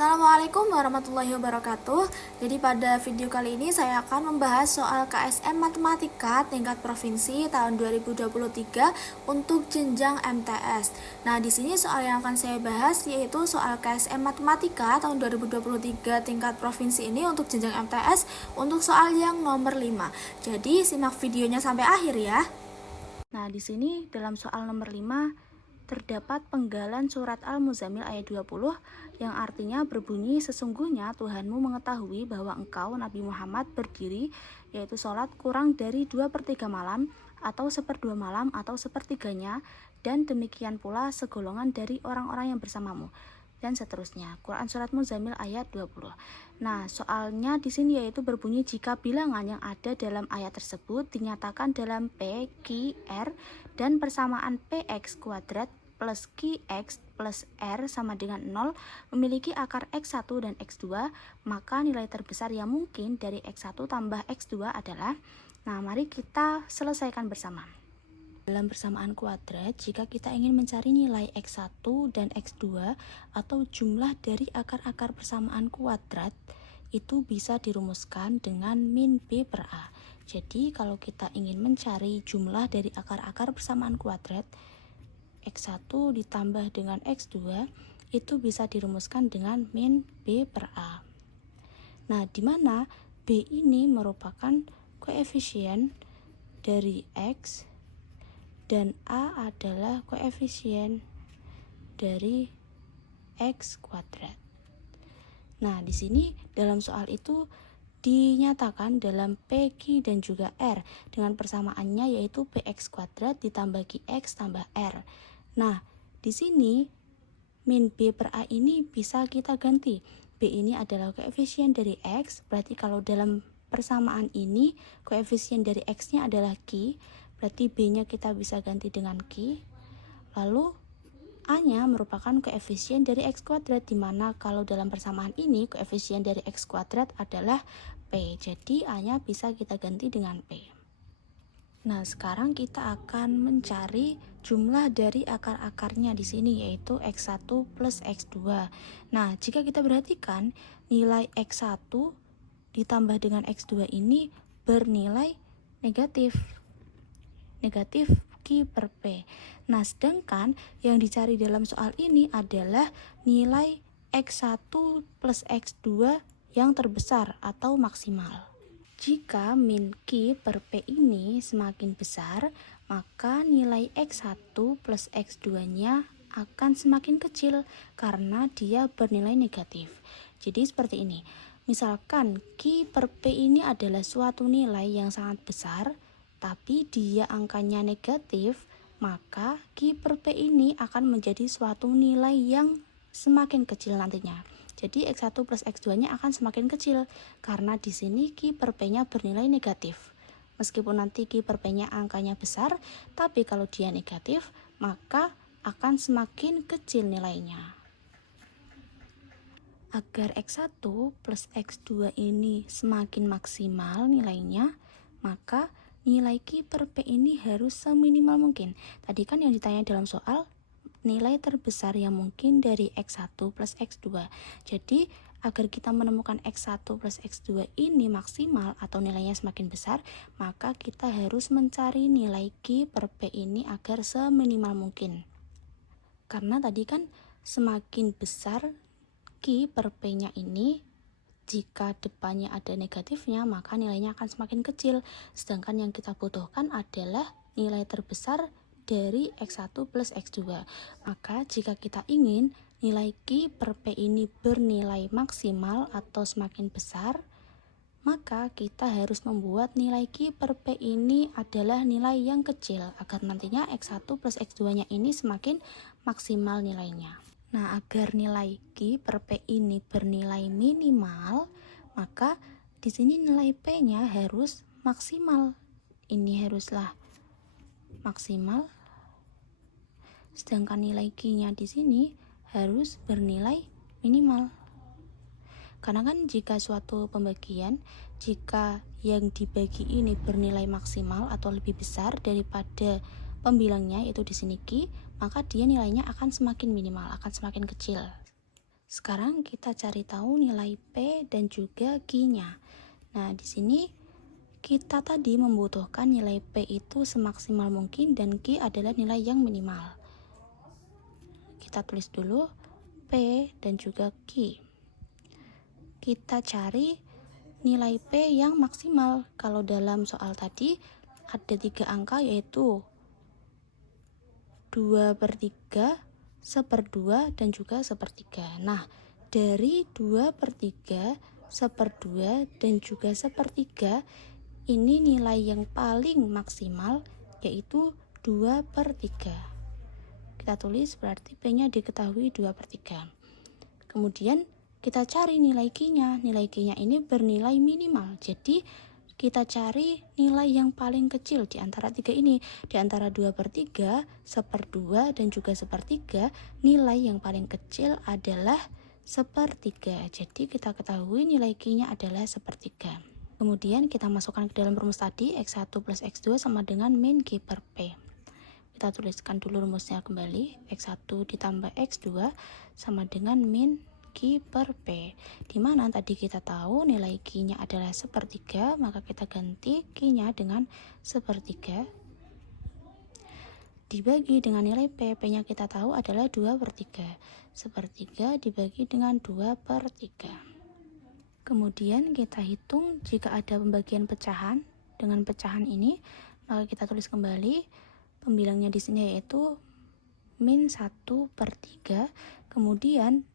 Assalamualaikum warahmatullahi wabarakatuh. Jadi pada video kali ini saya akan membahas soal KSM Matematika tingkat provinsi tahun 2023 untuk jenjang MTS. Nah, di sini soal yang akan saya bahas yaitu soal KSM Matematika tahun 2023 tingkat provinsi ini untuk jenjang MTS untuk soal yang nomor 5. Jadi simak videonya sampai akhir ya. Nah, di sini dalam soal nomor 5 terdapat penggalan surat Al-Muzammil ayat 20 yang artinya berbunyi, sesungguhnya Tuhanmu mengetahui bahwa engkau Nabi Muhammad berdiri, yaitu sholat kurang dari 2/3 malam atau 1/2 malam atau 1/3-nya, dan demikian pula segolongan dari orang-orang yang bersamamu, dan seterusnya. Quran Surat Muzammil ayat 20. Nah, soalnya di sini yaitu berbunyi jika bilangan yang ada dalam ayat tersebut dinyatakan dalam P, Q, R, dan persamaan PX kuadrat plus QX plus R sama dengan 0 memiliki akar X1 dan X2, maka nilai terbesar yang mungkin dari X1 tambah X2 adalah, nah mari kita selesaikan bersama. Dalam persamaan kuadrat, jika kita ingin mencari nilai X1 dan X2 atau jumlah dari akar-akar persamaan kuadrat, itu bisa dirumuskan dengan min B per A. Jadi kalau kita ingin mencari jumlah dari akar-akar persamaan kuadrat, X1 ditambah dengan X2 itu bisa dirumuskan dengan min B per A. Nah, di mana B ini merupakan koefisien dari X dan A adalah koefisien dari X kuadrat. Nah, di sini dalam soal itu dinyatakan dalam P, Q, dan juga R dengan persamaannya yaitu PX kuadrat ditambah QX tambah R. Nah, di sini min B per A ini bisa kita ganti. B ini adalah koefisien dari X, berarti kalau dalam persamaan ini koefisien dari X-nya adalah Q, berarti B-nya kita bisa ganti dengan Q. Lalu A-nya merupakan koefisien dari X kuadrat, dimana kalau dalam persamaan ini koefisien dari X kuadrat adalah P. Jadi A-nya bisa kita ganti dengan P. Nah, sekarang kita akan mencari jumlah dari akar-akarnya di sini yaitu X1 plus X2. Nah, jika kita perhatikan nilai X1 ditambah dengan X2 ini bernilai negatif Q per P. Nah, sedangkan yang dicari dalam soal ini adalah nilai X1 plus X2 yang terbesar atau maksimal. Jika min Q per P ini semakin besar, maka nilai X1 plus X2-nya akan semakin kecil karena dia bernilai negatif. Jadi seperti ini. Misalkan Q per P ini adalah suatu nilai yang sangat besar, tapi dia angkanya negatif, maka Q per P ini akan menjadi suatu nilai yang semakin kecil nantinya. Jadi X1 plus X2-nya akan semakin kecil karena di sini Q per P-nya bernilai negatif. Meskipun nanti Q per P-nya angkanya besar, tapi kalau dia negatif, maka akan semakin kecil nilainya. Agar X1 plus X2 ini semakin maksimal nilainya, maka nilai Q per P ini harus seminimal mungkin. Tadi kan yang ditanya dalam soal, nilai terbesar yang mungkin dari X1 plus X2. Jadi, agar kita menemukan X1 plus X2 ini maksimal atau nilainya semakin besar, maka kita harus mencari nilai Q per P ini agar seminimal mungkin. Karena tadi kan semakin besar Q per P-nya ini, jika depannya ada negatifnya, maka nilainya akan semakin kecil. Sedangkan yang kita butuhkan adalah nilai terbesar dari X1 plus X2. Maka jika kita ingin nilai Q per P ini bernilai maksimal atau semakin besar, maka kita harus membuat nilai Q per P ini adalah nilai yang kecil agar nantinya X1 plus X2-nya ini semakin maksimal nilainya. Nah, agar nilai Q per P ini bernilai minimal, maka di sini nilai P-nya harus maksimal. Ini haruslah maksimal. Sedangkan nilai Q-nya di sini harus bernilai minimal. Karena kan jika suatu pembagian, jika yang dibagi ini bernilai maksimal atau lebih besar daripada pembilangnya yaitu di sini Q, maka dia nilainya akan semakin minimal, akan semakin kecil. Sekarang kita cari tahu nilai P dan juga Q-nya. Nah, di sini kita tadi membutuhkan nilai P itu semaksimal mungkin dan Q adalah nilai yang minimal. Kita tulis dulu P dan juga Q. Kita cari nilai P yang maksimal. Kalau dalam soal tadi ada 3 angka yaitu 2/3, 1/2, dan juga 1/3. Nah, dari 2/3, 1/2, dan juga 1/3 ini nilai yang paling maksimal yaitu 2/3. Kita tulis berarti P-nya diketahui 2/3. Kemudian kita cari nilai Q-nya. Nilai Q-nya ini bernilai minimal. Jadi kita cari nilai yang paling kecil di antara 3 ini. Di antara 2/3, 1/2, dan juga 1/3, nilai yang paling kecil adalah 1/3. Jadi kita ketahui nilai Q-nya adalah 1/3. Kemudian kita masukkan ke dalam rumus tadi, X1 plus X2 sama dengan min Q per P. Kita tuliskan dulu rumusnya kembali, X1 ditambah X2 sama dengan min Q per P, dimana tadi kita tahu nilai Q-nya adalah 1/3, maka kita ganti Q-nya dengan 1/3 dibagi dengan nilai P. P-nya kita tahu adalah 2/3. 1/3 dibagi dengan 2/3. Kemudian kita hitung jika ada pembagian pecahan. Dengan pecahan ini, maka kita tulis kembali pembilangnya di sini yaitu min 1/3. Kemudian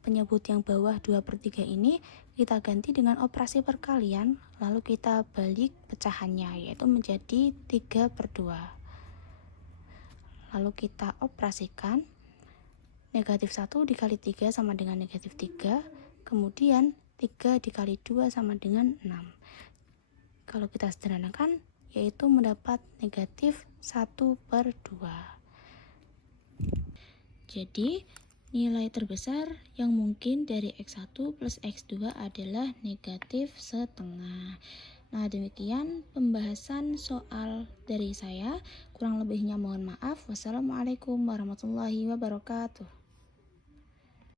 penyebut yang bawah 2/3 ini kita ganti dengan operasi perkalian, lalu kita balik pecahannya yaitu menjadi 3/2. Lalu kita operasikan, negatif 1 dikali 3 sama dengan negatif 3, kemudian 3 dikali 2 sama dengan 6. Kalau kita sederhanakan yaitu mendapat negatif 1/2. Jadi nilai terbesar yang mungkin dari X1 plus X2 adalah negatif setengah. Nah, demikian pembahasan soal dari saya. Kurang lebihnya mohon maaf. Wassalamualaikum warahmatullahi wabarakatuh.